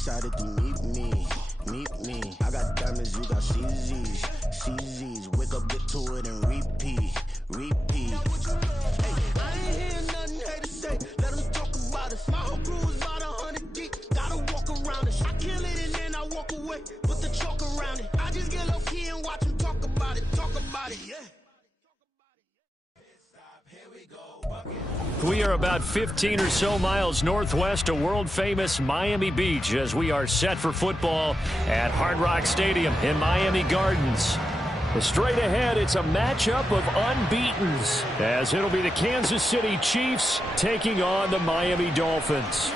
excited to meet me. I got diamonds, you got CZs. Wake up, get to it, and repeat. Hey, I ain't hear nothing hate to say. Let them talk about us. My whole crew is about 100 deep. Gotta walk around it. I kill it and then I walk away. Put the chalk around it. I just get low key and watch them talk about it. Yeah. We are about 15 or so miles northwest of world-famous Miami Beach as we are set for football at Hard Rock Stadium in Miami Gardens. Straight ahead, it's a matchup of unbeatens as it'll be the Kansas City Chiefs taking on the Miami Dolphins.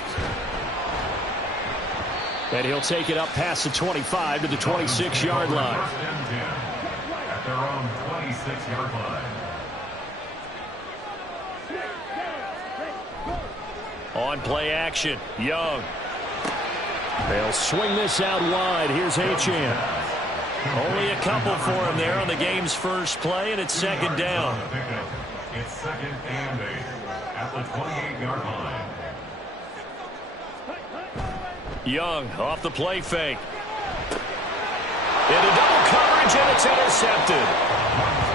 And he'll take it up past the 25 to the 26-yard line. At their own 26-yard line. On play action, Young. They'll swing this out wide. Here's Achane. Only a couple for him there on the game's first play, and it's second down. It's second and 8 at the 28-yard line. Young off the play fake. Into double coverage, and it's intercepted.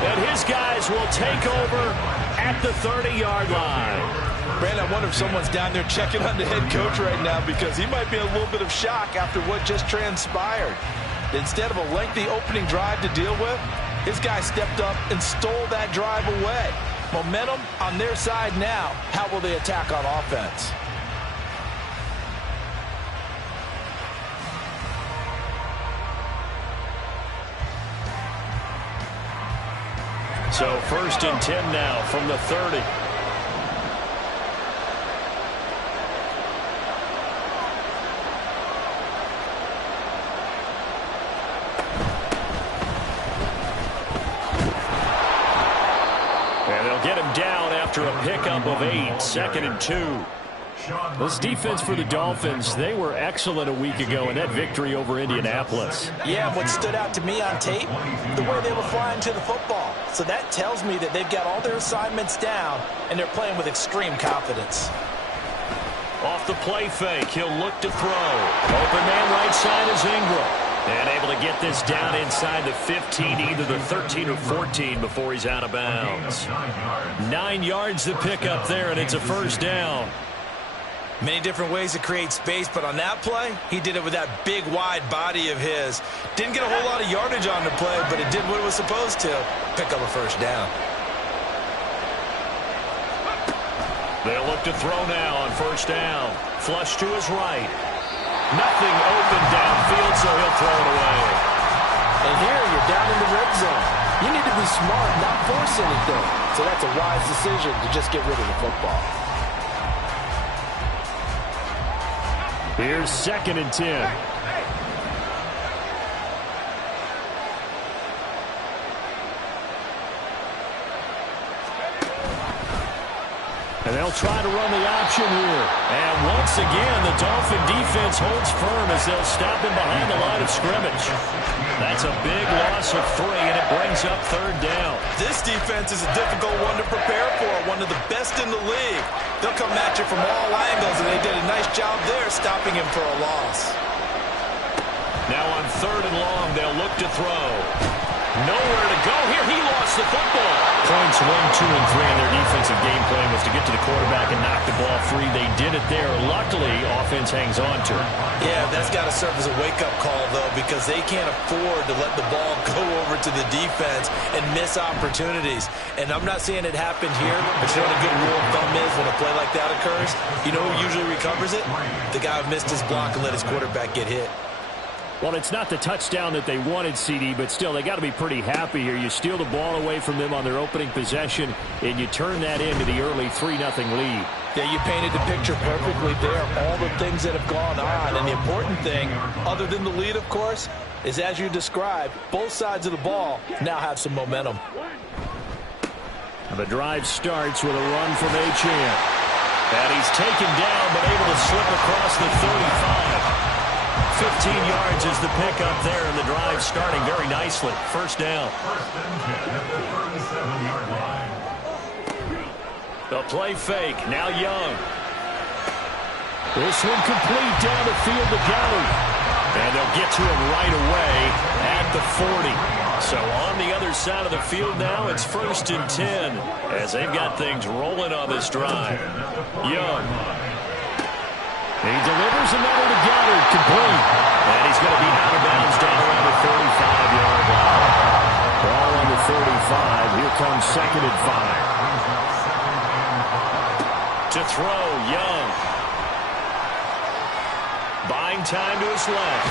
And his guys will take over at the 30-yard line. Brandon, I wonder if someone's down there checking on the head coach right now because he might be in a little bit of shock after what just transpired. Instead of a lengthy opening drive to deal with, his guy stepped up and stole that drive away. Momentum on their side now. How will they attack on offense? So first and 10 now from the 30. And they'll get him down after a pickup of 8, second and 2. This defense for the Dolphins, they were excellent a week ago in that victory over Indianapolis. Yeah, what stood out to me on tape, the way they were flying to the football. So that tells me that they've got all their assignments down, and they're playing with extreme confidence. Off the play fake, he'll look to throw. Open man right side is Ingram. And able to get this down inside the 15, either the 13 or 14 before he's out of bounds. 9 yards to pick up there, and it's a first down. Many different ways to create space, but on that play, he did it with that big, wide body of his. Didn't get a whole lot of yardage on the play, but it did what it was supposed to. Pick up a first down. They'll look to throw now on first down. Flush to his right. Nothing open downfield, so he'll throw it away. And here, you're down in the red zone. You need to be smart, not force anything. So that's a wise decision to just get rid of the football. Here's second and 10. And they'll try to run the option here. And once again, the Dolphin defense holds firm as they'll stop him behind the line of scrimmage. That's a big loss of 3, and it brings up third down. This defense is a difficult one to prepare for, one of the best in the league. They'll come at you from all angles, and they did a nice job there stopping him for a loss. Now on third and long, they'll look to throw. Nowhere to go here. He lost the football. Points 1, 2, and 3 in their defensive game plan was to get to the quarterback and knock the ball free. They did it there. Luckily, offense hangs on to it. Yeah, that's got to serve as a wake-up call, though, because they can't afford to let the ball go over to the defense and miss opportunities. And I'm not saying it happened here, but you know what a good rule of thumb is when a play like that occurs? You know who usually recovers it? The guy who missed his block and let his quarterback get hit. Well, it's not the touchdown that they wanted, CD, but still, they got to be pretty happy here. You steal the ball away from them on their opening possession, and you turn that into the early 3-0 lead. Yeah, you painted the picture perfectly there, all the things that have gone on. And the important thing, other than the lead, of course, is as you described, both sides of the ball now have some momentum. The drive starts with a run from Achane. And he's taken down, but able to slip across the 35. 15 yards is the pickup there, and the drive starting very nicely. First down. First and 10 at the 37-yard line. The play fake. Now Young. This one complete down the field to Goddard. And they'll get to him right away at the 40. So on the other side of the field now, it's 1st and 10 as they've got things rolling on this drive. Young. He delivers another to Goddard, complete. And he's going to be out of bounds down around the 35-yard line. Ball on the 35. Here comes 2nd and 5. To throw, Young. Buying time to his left.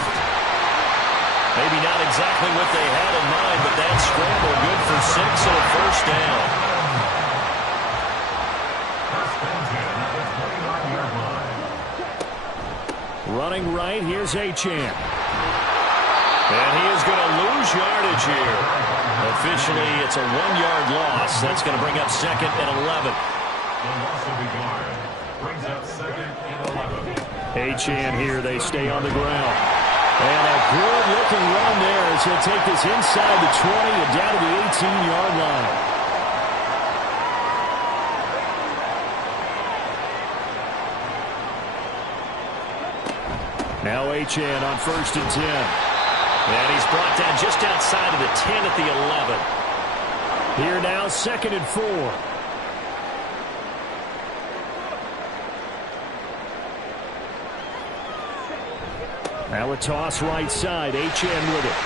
Maybe not exactly what they had in mind, but that scramble good for 6 and a 1st down. Running right, here's Achane. And he is going to lose yardage here. Officially, it's a 1-yard loss. That's going to bring up 2nd and 11. The loss of the yard brings up 2nd and 11. Achane here, they stay on the ground. And a good-looking run there as he'll take this inside the 20 and down to the 18-yard line. Now Achane on 1st and 10. And he's brought down just outside of the 10 at the 11. Here now, 2nd and 4. Now a toss right side. Achane with it.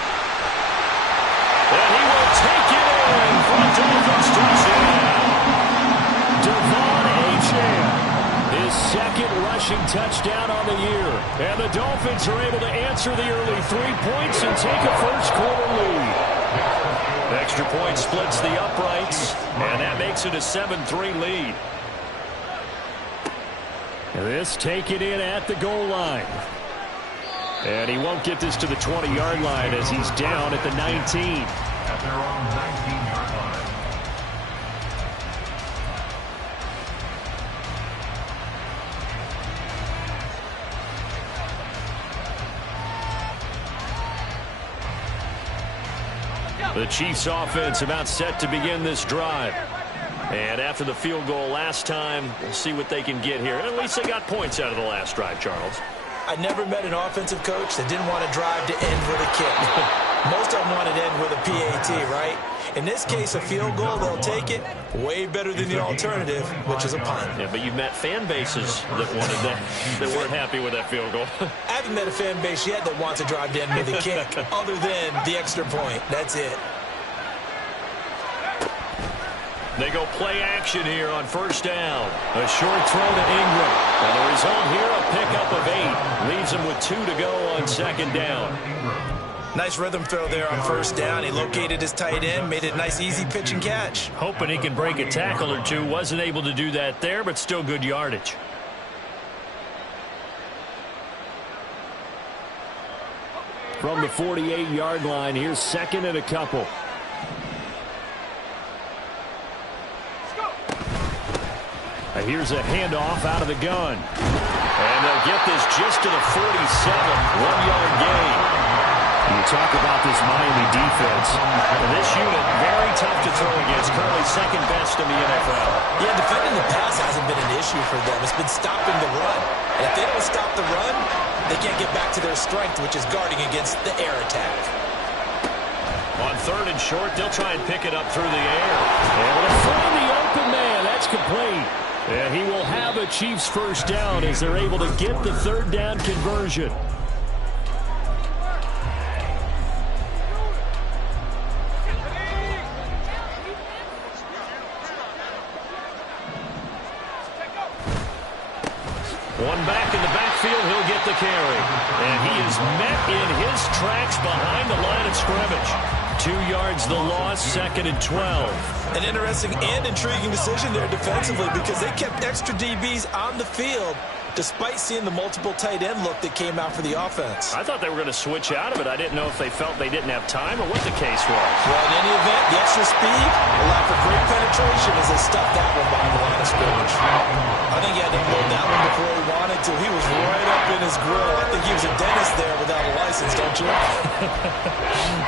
And he will take it in for a Dolphins touchdown. Devon Achane. His 2nd rushing touchdown on the year. And the Dolphins are able to answer the early 3 points and take a first-quarter lead. Extra point splits the uprights, and that makes it a 7-3 lead. And this taken in at the goal line. And he won't get this to the 20-yard line as he's down at the 19. At their own 19-yard line. The Chiefs offense about set to begin this drive. And after the field goal last time, we'll see what they can get here. At least they got points out of the last drive, Charles. I never met an offensive coach that didn't want to drive to end with a kick. Most of them wanted to end with a PAT, right? In this case, a field goal, they'll take it. Way better than the alternative, which is a punt. Yeah, but you've met fan bases that wanted that, that weren't happy with that field goal. I haven't met a fan base yet that wants to drive to end with a kick, other than the extra point. That's it. They go play action here on 1st down. A short throw to Ingram. And the result here, a pickup of 8. Leaves him with 2 to go on 2nd down. Nice rhythm throw there on 1st down. He located his tight end, made it a nice easy pitch and catch. Hoping he can break a tackle or two. Wasn't able to do that there, but still good yardage. From the 48-yard line, here's 2nd and a couple. Here's a handoff out of the gun. And they'll get this just to the 47. 1-yard gain. You talk about this Miami defense. This unit, very tough to throw against. Currently 2nd best in the NFL. Yeah, defending the pass hasn't been an issue for them. It's been stopping the run. And if they don't stop the run, they can't get back to their strength, which is guarding against the air attack. On 3rd and short, they'll try and pick it up through the air. And a throw in the open man. That's complete. And he will have a Chiefs 1st down as they're able to get the 3rd down conversion. One back in the backfield, he'll get the carry. And he is met in his tracks behind the line of scrimmage. 2 yards the loss, 2nd and 12. An interesting and intriguing decision there defensively because they kept extra DBs on the field despite seeing the multiple tight end look that came out for the offense. I thought they were going to switch out of it. I didn't know if they felt they didn't have time or what the case was. Well, in any event, the extra speed allowed for great penetration as they stuffed that one behind the line of scrimmage. I think he had to hold that one before he wanted to. He was right up in his grill. I think he was a dentist there without a license, don't you?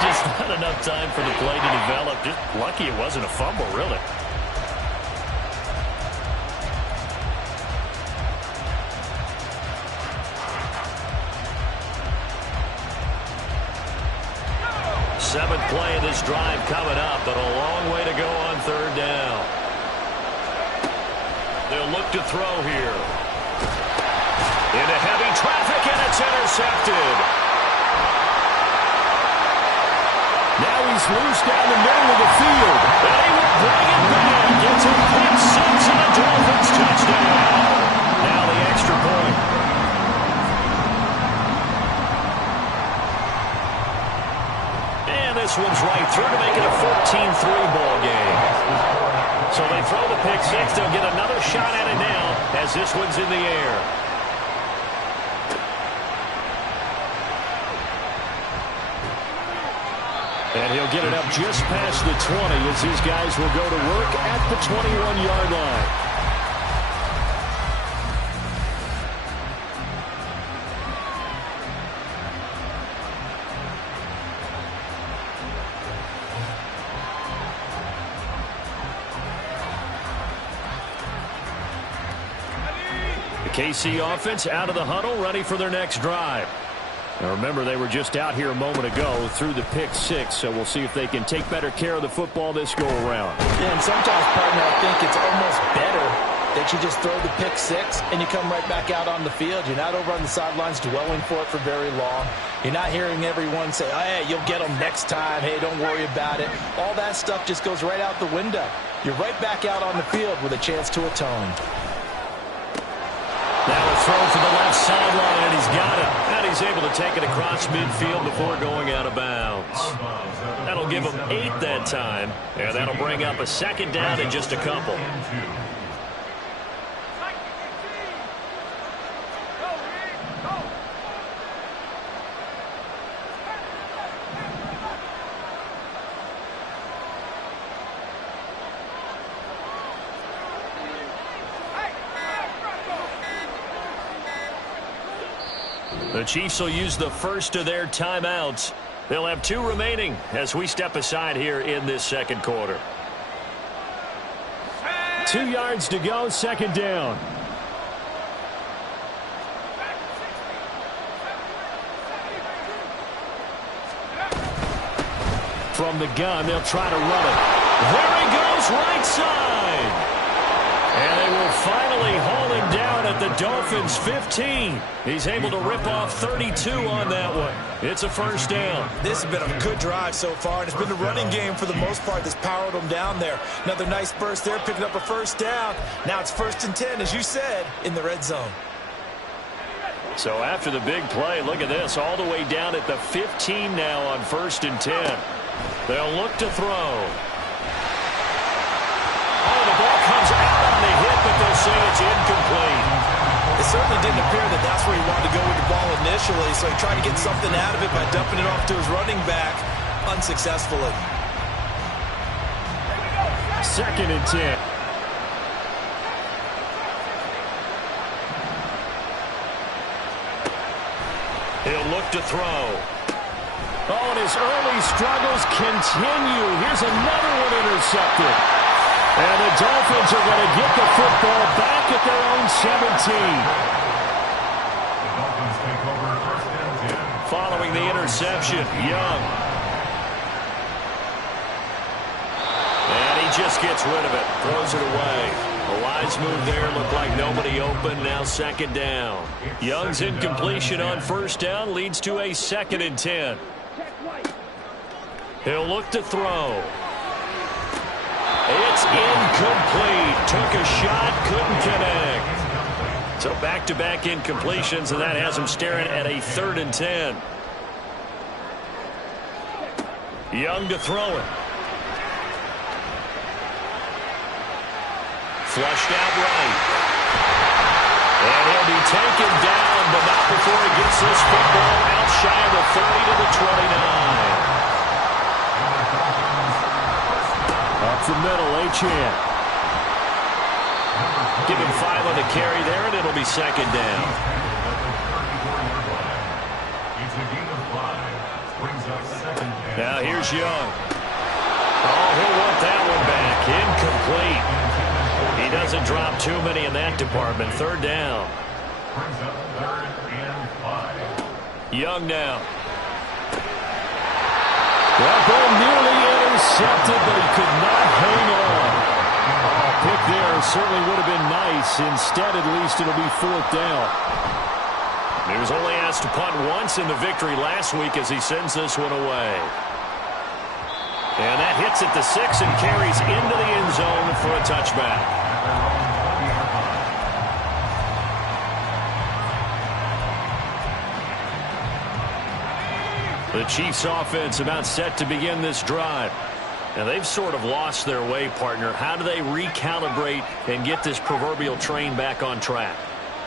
Just not enough time for the play to develop. Just lucky it wasn't a fumble, really. Seventh play of this drive coming up, but a long way to go on third down. They'll look to throw here. Into heavy traffic, and it's intercepted. Now he's loose down the middle of the field. And he will bring it back. It's a pick six and a Dolphins touchdown. Now the extra point. And this one's right through to make it a 14-3 ball game. So they throw the pick six. They'll get another shot at it now as this one's in the air. And he'll get it up just past the 20 as these guys will go to work at the 21-yard line. The KC offense out of the huddle, ready for their next drive. Now remember, they were just out here a moment ago through the pick six, so we'll see if they can take better care of the football this go-around. Yeah, and sometimes, partner, I think it's almost better that you just throw the pick six and you come right back out on the field. You're not over on the sidelines dwelling for it for very long. You're not hearing everyone say, oh, hey, you'll get them next time. Hey, don't worry about it. All that stuff just goes right out the window. You're right back out on the field with a chance to atone. Now a throw for the left sideline, and he's got it. And he's able to take it across midfield before going out of bounds. That'll give him 8 that time, and that'll bring up a second down in just a couple. The Chiefs will use the first of their timeouts. They'll have 2 remaining as we step aside here in this second quarter. 2 yards to go, second down. From the gun, they'll try to run it. There he goes, right side. And they will finally haul him down at the Dolphins' 15. He's able to rip off 32 on that one. It's a first down. This has been a good drive so far, and it's been the running game for the most part that's powered them down there. Another nice burst there, picking up a first down. Now it's 1st and 10, as you said, in the red zone. So after the big play, look at this, all the way down at the 15 now on 1st and 10. They'll look to throw. Oh, the ball comes out on the hit, but they'll say it's incomplete. It certainly didn't appear that that's where he wanted to go with the ball initially, so he tried to get something out of it by dumping it off to his running back unsuccessfully. 2nd and 10. He'll look to throw. Oh, and his early struggles continue. Here's another one intercepted. And the Dolphins are going to get the football back at their own 17. The Dolphins take over 1st and 10. Following the interception, Young. And he just gets rid of it, throws it away. A wise move there, looked like nobody open, now 2nd down. Young's incompletion on 1st down leads to a 2nd and 10. He'll look to throw. It's incomplete. Took a shot, couldn't connect. So back-to-back incompletions, and that has him staring at a 3rd and 10. Young to throw it. Flushed out right. And he'll be taken down, but not before he gets this football out shy of the 30 to the 29. Up the middle, Achane. Give him 5 on the carry there, and it'll be 2nd down. Now here's Young. Oh, he'll want that one back. Incomplete. He doesn't drop too many in that department. 3rd down. Young now. That ball nearly intercepted, but he could not hang on. Oh, pick there certainly would have been nice. Instead, at least it'll be 4th down. He was only asked to punt once in the victory last week as he sends this one away. And that hits at the 6 and carries into the end zone for a touchback. The Chiefs offense about set to begin this drive. And they've sort of lost their way, partner. How do they recalibrate and get this proverbial train back on track?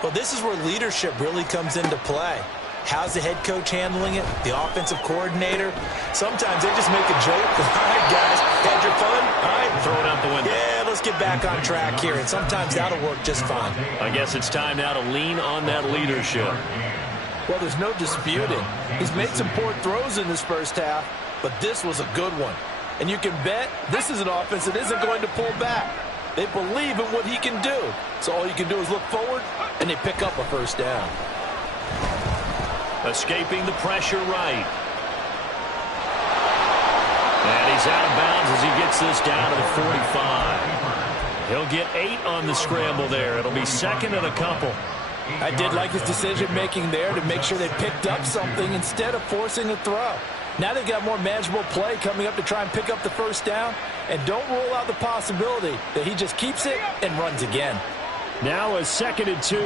Well, this is where leadership really comes into play. How's the head coach handling it? The offensive coordinator? Sometimes they just make a joke. All right, guys, had your fun? All right. Throw it out the window. Yeah, let's get back on track here. And sometimes that'll work just fine. I guess it's time now to lean on that leadership. Well, there's no disputing. He's made some poor throws in this first half, but this was a good one. And you can bet this is an offense that isn't going to pull back. They believe in what he can do. So all you can do is look forward, and they pick up a first down. Escaping the pressure right. And he's out of bounds as he gets this down to the 45. He'll get 8 on the scramble there. It'll be 2nd and a couple. I did like his decision-making there to make sure they picked up something instead of forcing a throw. Now they've got more manageable play coming up to try and pick up the first down. And don't rule out the possibility that he just keeps it and runs again. Now a 2nd and 2.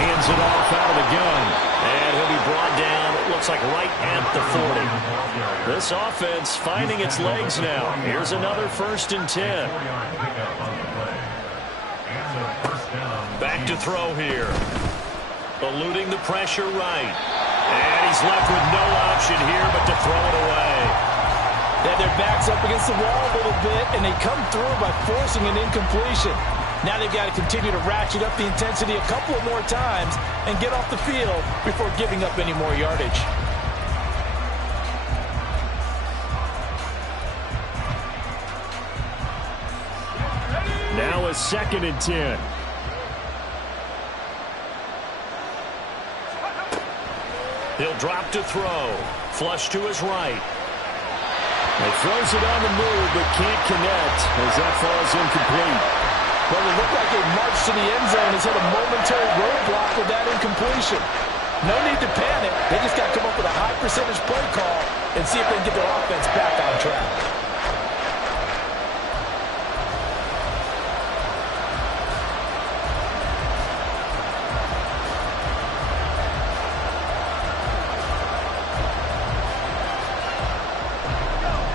Hands it off out of the gun. And he'll be brought down, it looks like right at the 40. This offense finding its legs now. Here's another 1st and 10. Back to throw here. Eluding the pressure right. And he's left with no option here but to throw it away. They had their backs up against the wall a little bit, and they come through by forcing an incompletion. Now they've got to continue to ratchet up the intensity a couple of more times and get off the field before giving up any more yardage. Now a 2nd and 10. He'll drop to throw. Flush to his right. He throws it on the move, but can't connect as that falls incomplete. Well, it looked like a march to the end zone has hit a momentary roadblock with that incompletion. No need to panic. They just got to come up with a high percentage play call and see if they can get their offense back on track.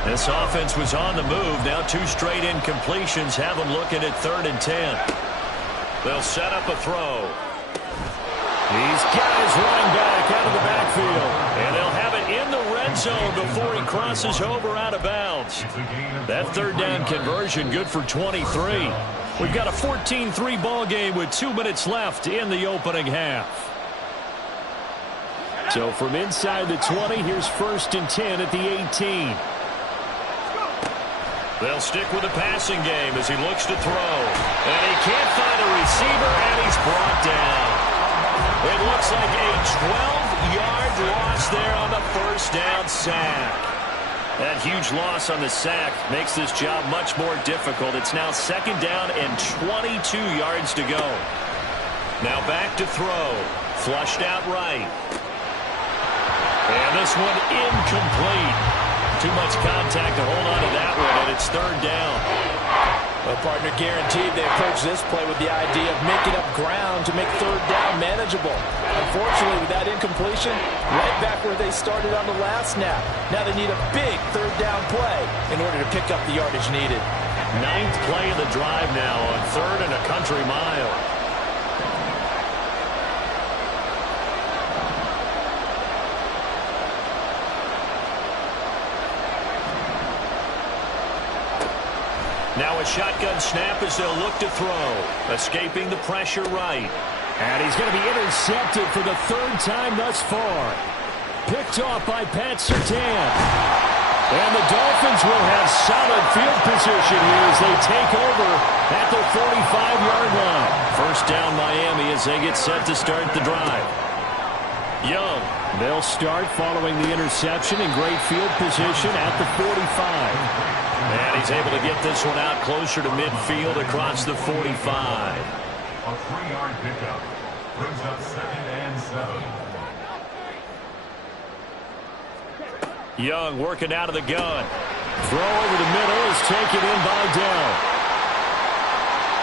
This offense was on the move. Now 2 straight incompletions have them looking at 3rd and 10. They'll set up a throw. He's got his running back out of the backfield. And they'll have it in the red zone before he crosses over out of bounds. That 3rd down conversion good for 23. We've got a 14-3 ball game with 2 minutes left in the opening half. So from inside the 20, here's 1st and 10 at the 18. They'll stick with the passing game as he looks to throw. And he can't find a receiver, and he's brought down. It looks like a 12-yard loss there on the 1st down sack. That huge loss on the sack makes this job much more difficult. It's now 2nd down and 22 yards to go. Now back to throw. Flushed out right. And this one incomplete. Too much contact to hold on to that one, and it's 3rd down. Well, partner, guaranteed they approach this play with the idea of making up ground to make 3rd down manageable. Unfortunately, with that incompletion, right back where they started on the last snap. Now they need a big 3rd down play in order to pick up the yardage needed. 9th play of the drive now on 3rd and a country mile. Now a shotgun snap as they'll look to throw. Escaping the pressure right. And he's going to be intercepted for the 3rd time thus far. Picked off by Pat Surtain. And the Dolphins will have solid field position here as they take over at the 45-yard line. 1st First down Miami as they get set to start the drive. Young. They'll start following the interception in great field position at the 45. And he's able to get this one out closer to midfield across the 45. A 3-yard pickup brings up 2nd and 7. Young working out of the gun. Throw over the middle is taken in by Dell.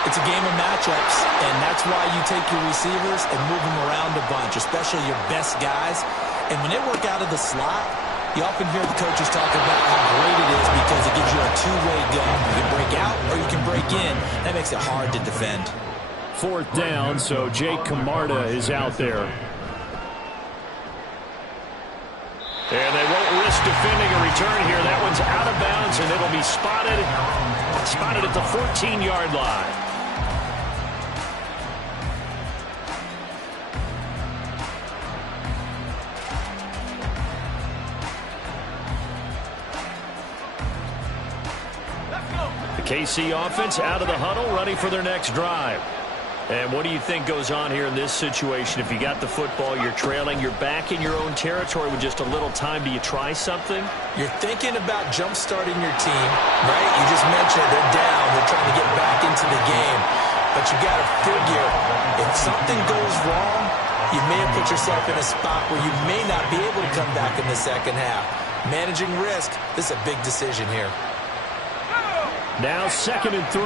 It's a game of matchups, and that's why you take your receivers and move them around a bunch, especially your best guys. And when they work out of the slot, you often hear the coaches talk about how great it is because it gives you a two-way gun. You can break out or you can break in. That makes it hard to defend. 4th down, so Jake Camarda is out there. And they won't risk defending a return here. That one's out of bounds, and it'll be spotted at the 14-yard line. The KC offense out of the huddle, ready for their next drive. And what do you think goes on here in this situation? If you got the football, you're trailing, you're back in your own territory with just a little time. Do you try something? You're thinking about jump-starting your team, right? You just mentioned they're down. They're trying to get back into the game. But you got to figure, if something goes wrong, you may have put yourself in a spot where you may not be able to come back in the second half. Managing risk, this is a big decision here. Now 2nd and 3.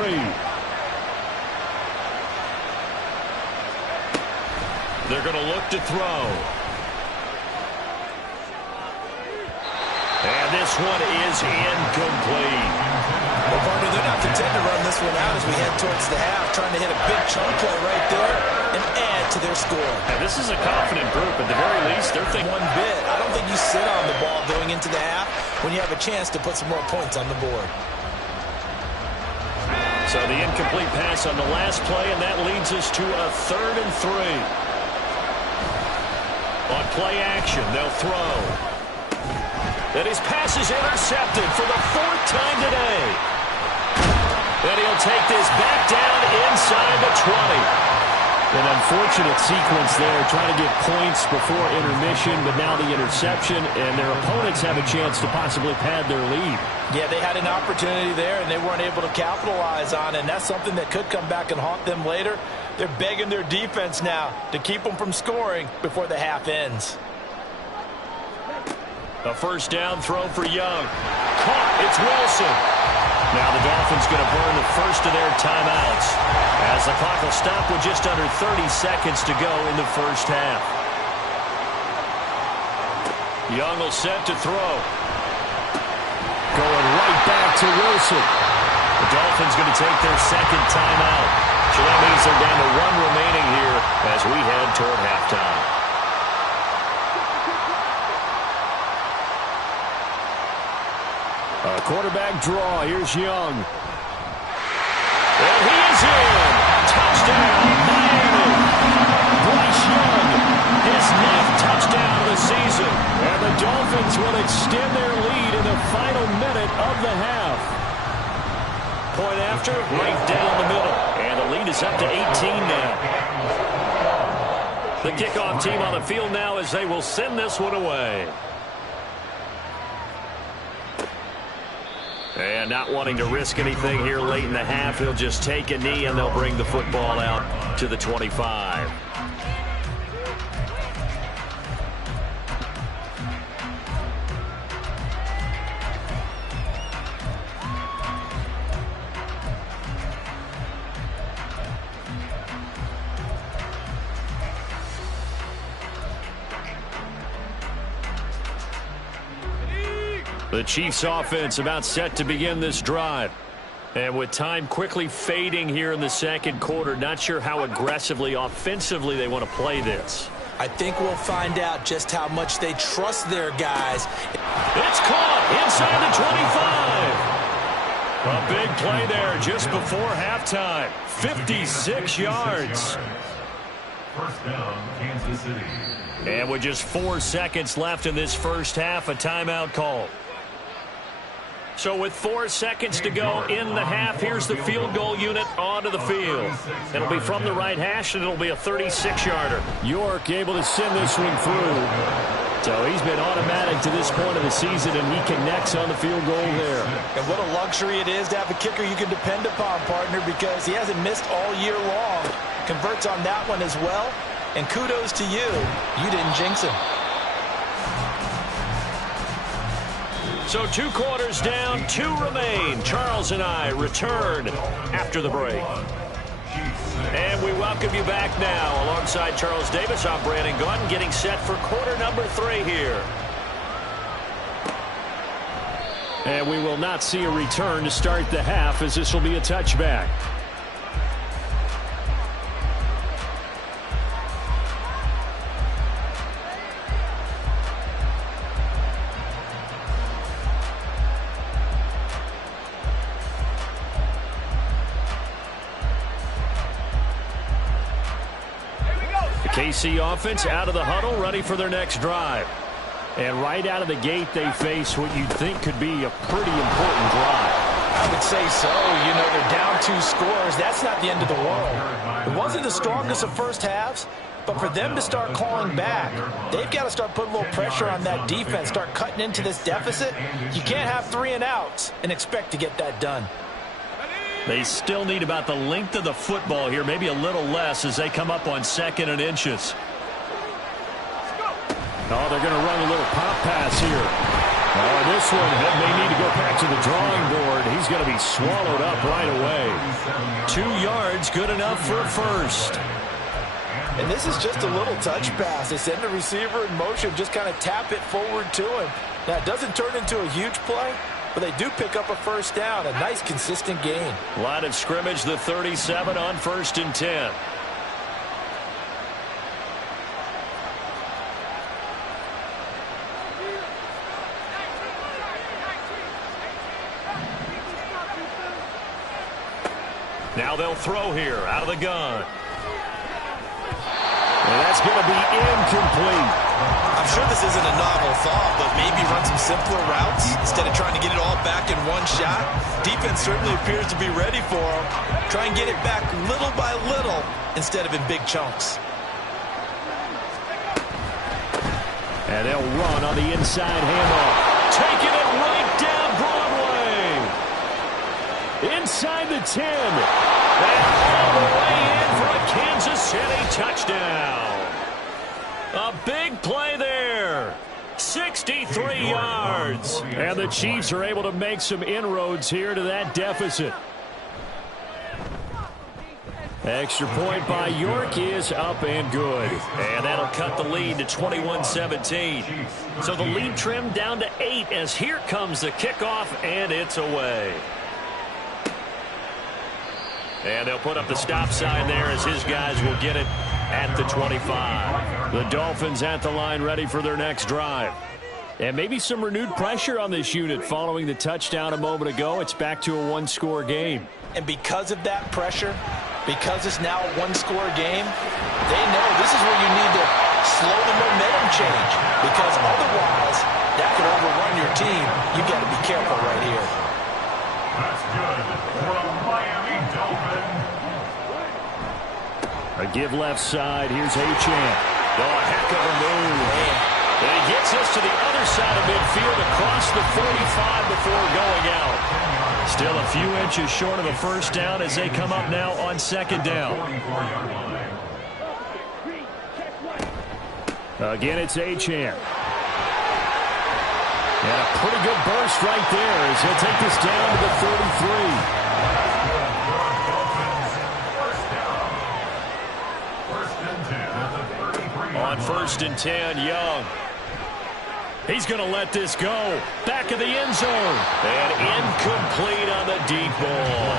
They're going to look to throw. And this one is incomplete. Well, partner, they're not content to run this one out as we head towards the half, trying to hit a big chunk play right there and add to their score. And this is a confident group. At the very least, they're thinking one bit. I don't think you sit on the ball going into the half when you have a chance to put some more points on the board. So the incomplete pass on the last play, and that leads us to a 3rd and 3. On play action, they'll throw. And his pass is intercepted for the 4th time today. And he'll take this back down inside the 20. An unfortunate sequence there, trying to get points before intermission, but now the interception, and their opponents have a chance to possibly pad their lead. Yeah, they had an opportunity there, and they weren't able to capitalize on it, and that's something that could come back and haunt them later. They're begging their defense now to keep them from scoring before the half ends. A 1st down throw for Young. Caught, it's Wilson. Now the Dolphins going to burn the first of their timeouts as the clock will stop with just under 30 seconds to go in the first half. Young will set to throw. Going right back to Wilson. The Dolphins going to take their 2nd timeout. So that means they're down to 1 remaining here as we head toward halftime. A quarterback draw. Here's Young. And he is in. Touchdown, Miami. Bryce Young, his 9th touchdown of the season. And the Dolphins will extend their lead in the final minute of the half. Point after, right down the middle. And the lead is up to 18 now. The kickoff team on the field now as they will send this one away. And not wanting to risk anything here late in the half, he'll just take a knee and they'll bring the football out to the 25. The Chiefs offense about set to begin this drive. And with time quickly fading here in the second quarter, not sure how aggressively, offensively they want to play this. I think we'll find out just how much they trust their guys. It's caught inside the 25. A big play there just before halftime. 56 yards. 1st down, Kansas City. And with just 4 seconds left in this first half, a timeout call. So with 4 seconds to go in the half, here's the field goal unit onto the field. It'll be from the right hash, and it'll be a 36-yarder. York able to send this one through. So he's been automatic to this point of the season, and he connects on the field goal there. And what a luxury it is to have a kicker you can depend upon, partner, because he hasn't missed all year long. Converts on that one as well. And kudos to you. You didn't jinx him. So 2 quarters down, 2 remain. Charles and I return after the break. And we welcome you back now. Alongside Charles Davis, I'm Brandon Gaudin, getting set for quarter number 3 here. And we will not see a return to start the half, as this will be a touchback. KC offense out of the huddle, ready for their next drive. And right out of the gate, they face what you'd think could be a pretty important drive. I would say so. You know, they're down 2 scores. That's not the end of the world. It wasn't the strongest of first halves, but for them to start clawing back, they've got to start putting a little pressure on that defense, start cutting into this deficit. You can't have 3 and outs and expect to get that done. They still need about the length of the football here, maybe a little less as they come up on 2nd and inches. Oh, they're going to run a little pop pass here. Oh, this one may need to go back to the drawing board. He's going to be swallowed up right away. 2 yards, good enough for a first. And this is just a little touch pass. They send the receiver in motion, just kind of tap it forward to him. Now, it doesn't turn into a huge play, but they do pick up a first down. A nice, consistent gain. Line of scrimmage, the 37 on 1st and 10. Now they'll throw here out of the gun. And that's going to be incomplete. I'm sure this isn't a novel thought, but maybe run some simpler routes instead of trying to get it all back in one shot. Defense certainly appears to be ready for them. Try and get it back little by little instead of in big chunks. And they'll run on the inside handoff. Taking it right down Broadway. Inside the 10. And all the way in for a Kansas City touchdown. A big play there. 63 yards. And the Chiefs are able to make some inroads here to that deficit. Extra point by York is up and good. And that'll cut the lead to 21-17. So the lead trimmed down to 8 as here comes the kickoff, and it's away. And they'll put up the stop sign there as his guys will get it at the 25. The Dolphins at the line ready for their next drive. And maybe some renewed pressure on this unit following the touchdown a moment ago. It's back to a 1-score game. And because of that pressure, because it's now a 1-score game, they know this is where you need to slow the momentum change. Because otherwise, that could overrun your team. You've got to be careful right here. That's good for a Miami Dolphin. A give left side. Here's Achane. Oh, a heck of a move. And he gets us to the other side of midfield across the 45 before going out. Still a few inches short of a first down as they come up now on 2nd down. Again, it's Achane. And a pretty good burst right there as he'll take this down to the 33. On 1st and 10, Young. He's going to let this go. Back of the end zone. And incomplete on the deep ball.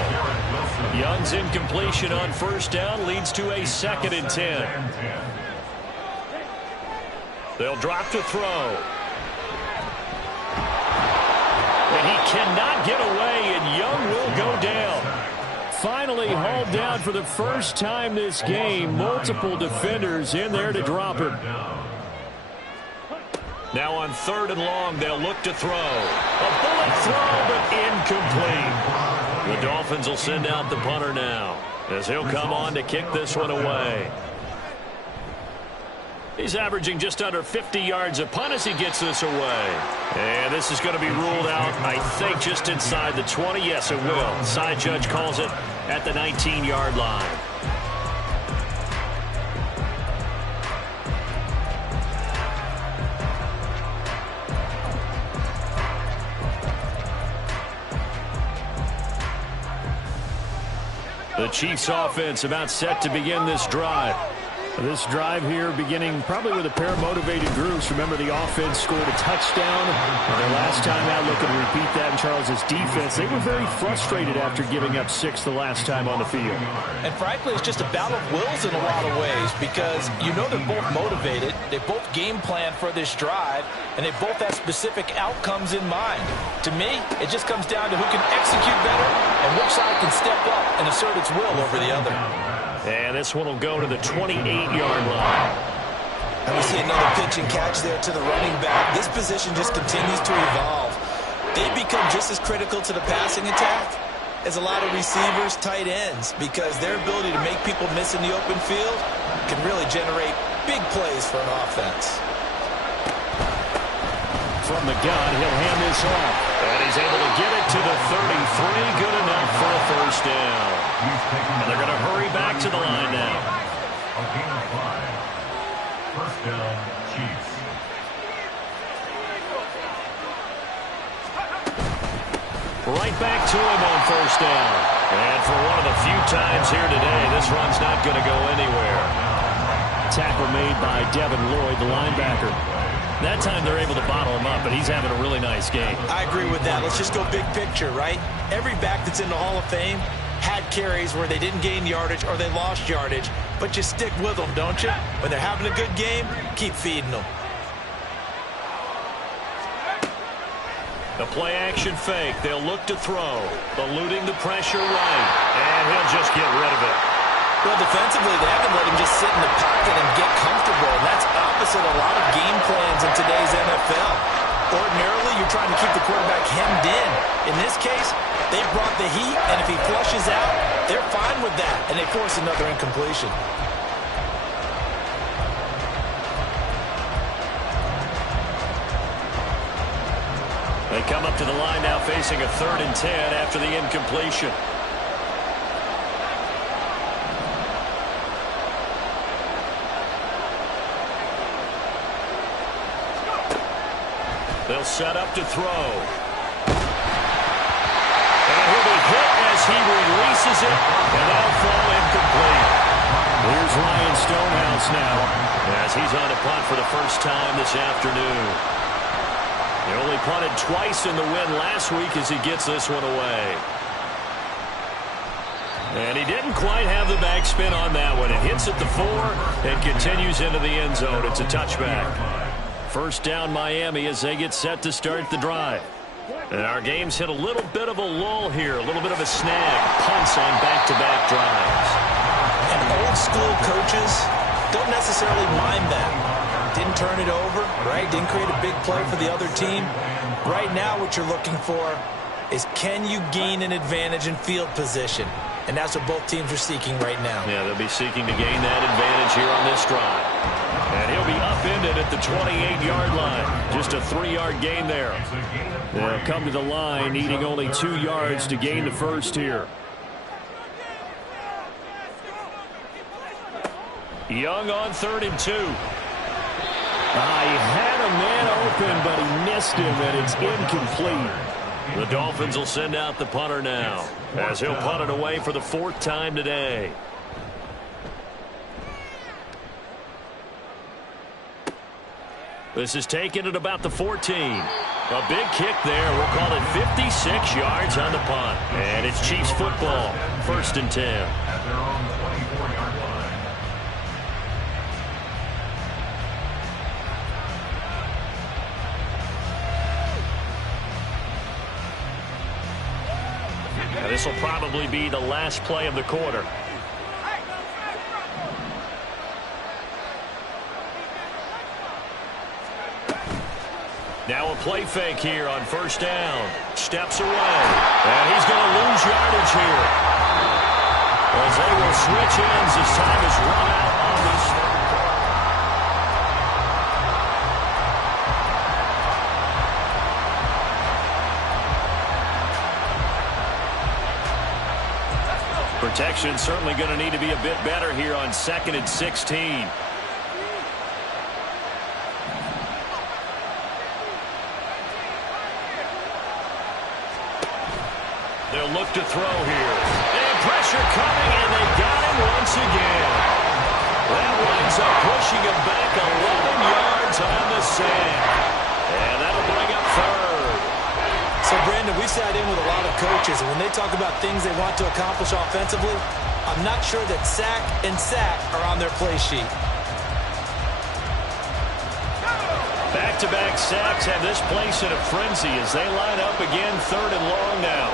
Young's incompletion on 1st down leads to a 2nd and 10. They'll drop to throw. And he cannot get away, and Young will go down. Finally hauled down for the first time this game. Multiple defenders in there to drop him. Now on 3rd and long, they'll look to throw. A bullet throw, but incomplete. The Dolphins will send out the punter now, as he'll come on to kick this one away. He's averaging just under 50 yards a punt as he gets this away. And this is going to be ruled out, I think, just inside the 20. Yes, it will. Side judge calls it at the 19-yard line. The Chiefs offense about set to begin this drive. This drive here beginning probably with a pair of motivated groups. Remember, the offense scored a touchdown. Their last time out, looking to repeat that in Charles's defense. They were very frustrated after giving up 6 the last time on the field. And frankly, it's just a battle of wills in a lot of ways because you know they're both motivated. They both game plan for this drive, and they both have specific outcomes in mind. To me, it just comes down to who can execute better and which side can step up and assert its will over the other. And this one will go to the 28-yard line. And we see another pitch and catch there to the running back. This position just continues to evolve. They become just as critical to the passing attack as a lot of receivers, tight ends, because their ability to make people miss in the open field can really generate big plays for an offense. From the gun, he'll hand this off. And he's able to get it to the 33. Good enough for a first down. And they're going to hurry back to the line now. A gain of 5. First down, Chiefs. Right back to him on first down. And for one of the few times here today, this run's not going to go anywhere. Tackle made by Devin Lloyd, the linebacker. That time they're able to bottle him up, but he's having a really nice game. I agree with that. Let's just go big picture, right? Every back that's in the Hall of Fame had carries where they didn't gain yardage or they lost yardage, but you stick with them, don't you? When they're having a good game, keep feeding them. The play-action fake. They'll look to throw. Eluding the pressure right. And he'll just get rid of it. Well, defensively, they haven't let him just sit in the pocket and get comfortable, and that's opposite a lot of game plans in today's NFL. Ordinarily, you're trying to keep the quarterback hemmed in. In this case, they brought the heat, and if he flushes out, they're fine with that, and they force another incompletion. They come up to the line now facing a 3rd and 10 after the incompletion. They'll set up to throw. And he'll be hit as he releases it, and that'll fall incomplete. Here's Ryan Stonehouse now, as he's on a punt for the first time this afternoon. He only punted twice in the win last week as he gets this one away. And he didn't quite have the backspin on that one. It hits at the 4 and continues into the end zone. It's a touchback. First down Miami as they get set to start the drive. And our game's hit a little bit of a lull here, a little bit of a snag. Punts on back-to-back drives. And old school coaches don't necessarily mind that. Didn't turn it over, right? Didn't create a big play for the other team. Right now what you're looking for is can you gain an advantage in field position? And that's what both teams are seeking right now. Yeah, they'll be seeking to gain that advantage here on this drive. And he'll be upended at the 28-yard line. Just a 3-yard gain there. They'll come to the line needing only 2 yards to gain the first here. Young on 3rd and 2. He had a man open, but he missed him, and it's incomplete. The Dolphins will send out the punter now, as he'll punt it away for the 4th time today. This is taken at about the 14. A big kick there. We'll call it 56 yards on the punt. And it's Chiefs football. 1st and 10. At their own 24-yard line. Now, this will probably be the last play of the quarter. Now a play fake here on first down. Steps away. And he's going to lose yardage here. As they will switch ends as time is run out on this. Protection certainly going to need to be a bit better here on 2nd and 16. They'll look to throw here. And pressure coming, and they got him once again. That winds up pushing him back 11 yards on the sack. And that'll bring up third. So, Brandon, we sat in with a lot of coaches, and when they talk about things they want to accomplish offensively, I'm not sure that sack and sack are on their play sheet. Back-to-back sacks have this place in a frenzy as they line up again 3rd and long now.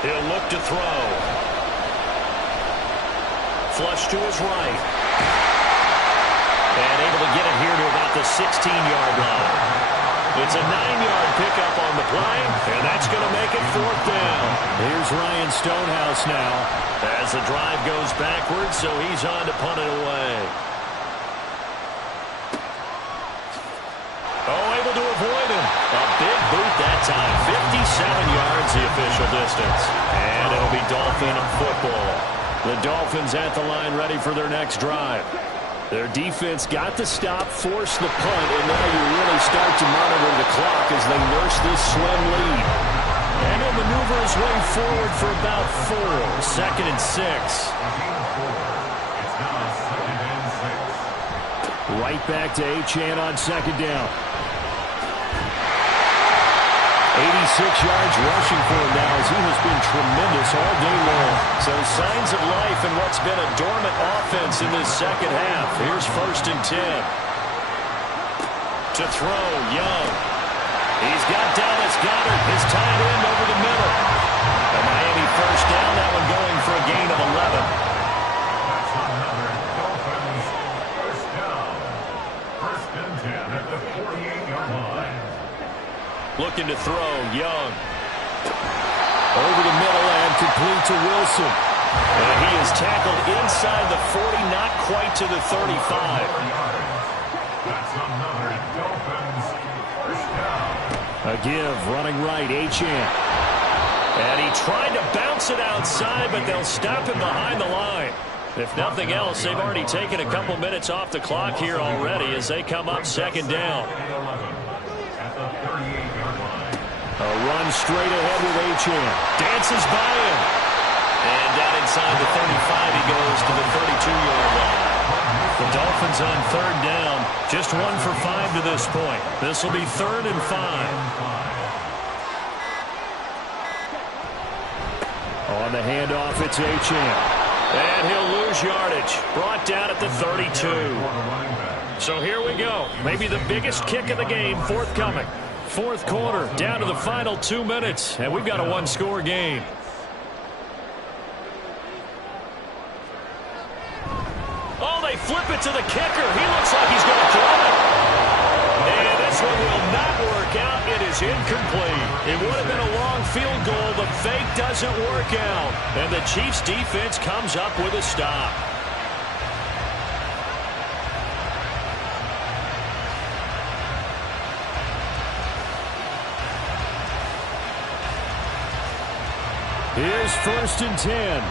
He'll look to throw. Flush to his right. And able to get it here to about the 16-yard line. It's a 9-yard pickup on the play, and that's going to make it 4th down. Here's Ryan Stonehouse now as the drive goes backwards, so he's on to punt it away. Oh, able to avoid him. A big boot that time. 57 yards the official distance. And it'll be Dolphin football. The Dolphins at the line ready for their next drive. Their defense got the stop, forced the punt, and now you really start to monitor the clock as they nurse this slim lead. And he'll maneuver his way forward for about 4. 2nd and 6. Right back to Achane on 2nd down. 86 yards rushing for him now as he has been tremendous all day long. So signs of life in what's been a dormant offense in this second half. Here's 1st and 10. To throw, Young. He's got Dallas Goedert, his tight end over the middle. A Miami 1st down, that one going for a gain of 11. That's another Dolphins 1st down. 1st and 10 at the 48-yard line. Looking to throw, Young. Over the middle and complete to Wilson. And he is tackled inside the 40, not quite to the 35. That's another Dolphins 1st down. A give, running right, Achane. And he tried to bounce it outside, but they'll stop him behind the line. If nothing else, they've already taken a couple minutes off the clock here already as they come up 2nd down. At the 38-yard line. A run straight ahead with Achane. Dances by him. And down inside the 35, he goes to the 32-yard line. The Dolphins on 3rd down. Just 1 for 5 to this point. This will be 3rd and 5. On the handoff, it's Achane. And he'll lose yardage. Brought down at the 32. So here we go. Maybe the biggest kick of the game forthcoming. 4th quarter, down to the final 2 minutes, and we've got a 1-score game. Oh, they flip it to the kicker. He looks like he's going to throw it. And this one will not work out. It is incomplete. It would have been a long field goal. The fake doesn't work out. And the Chiefs' defense comes up with a stop. Here's 1st and 10.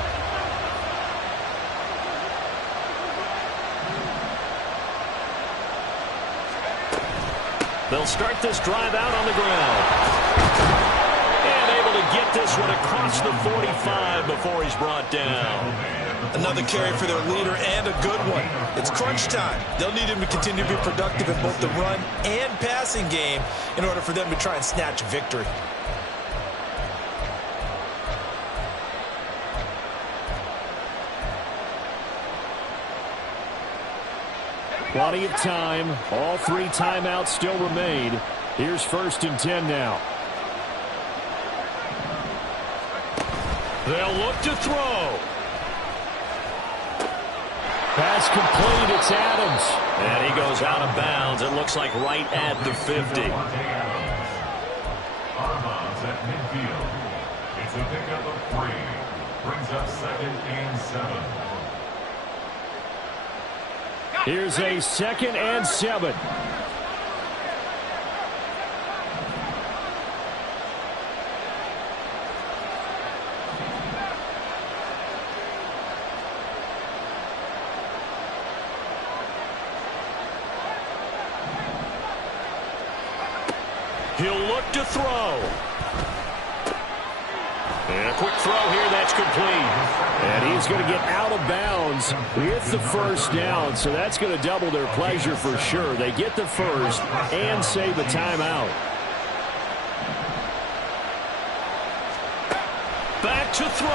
They'll start this drive out on the ground. And able to get this one across the 45 before he's brought down. Another carry for their leader and a good one. It's crunch time. They'll need him to continue to be productive in both the run and passing game in order for them to try and snatch victory. Plenty of time. All 3 timeouts still remain. Here's 1st and 10 now. They'll look to throw. Pass complete. It's Adams. And he goes out of bounds. It looks like right at the 50. Armand's at midfield. It's a pickup of 3. Brings up 2nd and 7. Here's a 2nd and 7. He'll look to throw. And a quick throw here, that's complete. And he's going to get out of bounds with the first down, so that's going to double their pleasure for sure. They get the first and save a timeout. Back to throw.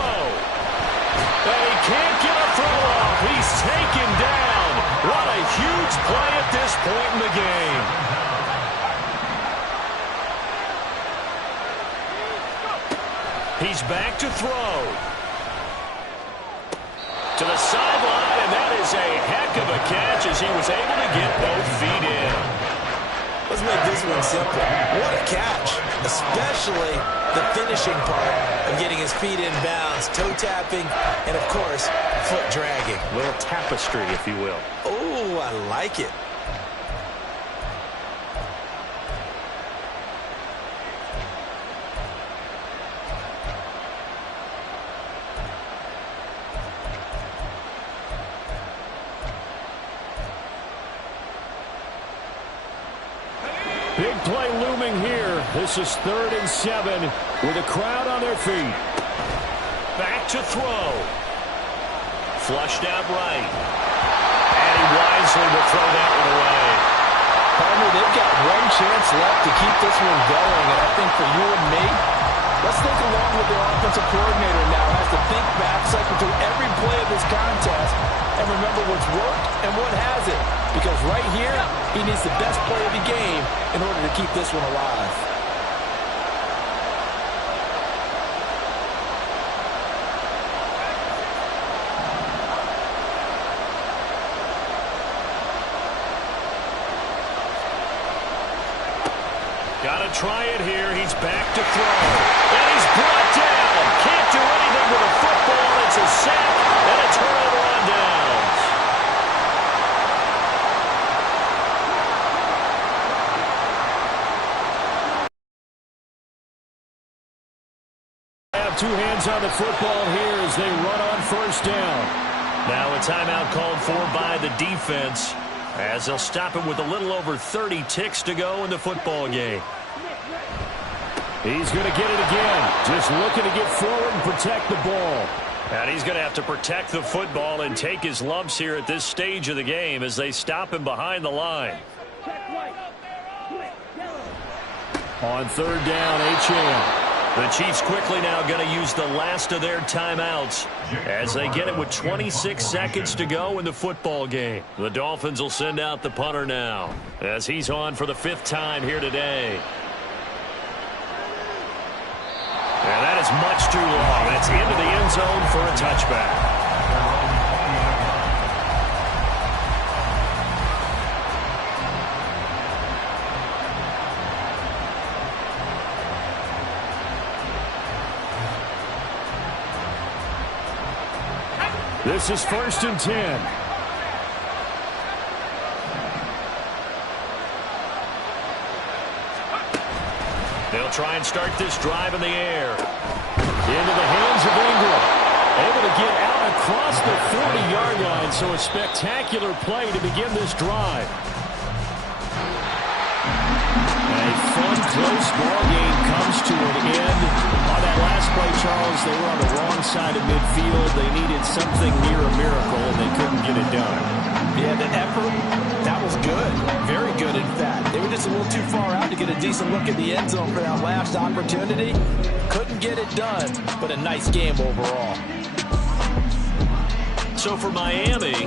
And he can't get a throw off. He's taken down. What a huge play at this point in the game. He's back to throw. To the sideline, and that is a heck of a catch as he was able to get both feet in. Let's make this one simple. What a catch, especially the finishing part of getting his feet in bounds, toe tapping, and, of course, foot dragging. A little tapestry, if you will. Oh, I like it. Big play looming here. This is 3rd and 7 with a crowd on their feet. Back to throw. Flushed out right. And he wisely will throw that one away. Partner, they've got one chance left to keep this one going, and I think for you and me, let's think along with their offensive coordinator now. Has to think back, cycle through every play of this contest, and remember what's worked and what hasn't. Because right here, he needs the best play of the game in order to keep this one alive. Gotta try it here. He's back to throw. And he's brought down. Can't do anything with a football. It's a sack and a turnover on downs. Have 2 hands on the football here as they run on first down. Now a timeout called for by the defense as they'll stop him with a little over 30 ticks to go in the football game. He's going to get it again. Just looking to get forward and protect the ball. And he's going to have to protect the football and take his lumps here at this stage of the game as they stop him behind the line. On 3rd down, HM. The Chiefs quickly now going to use the last of their timeouts as they get it with 26 seconds to go in the football game. The Dolphins will send out the punter now as he's on for the 5th time here today. And that is much too long. That's into the end zone for a touchback. This is 1st and 10. They'll try and start this drive in the air. Into the hands of Ingram. Able to get out across the 40-yard line, so a spectacular play to begin this drive. A fun, close ball game comes to an end. On that last play, Charles, they were on the wrong side of midfield. They needed something near a miracle, and they couldn't get it done. Yeah, the effort, that was good. Very good, in fact. They were just a little too far out to get a decent look at the end zone for that last opportunity. Couldn't get it done, but a nice game overall. So for Miami,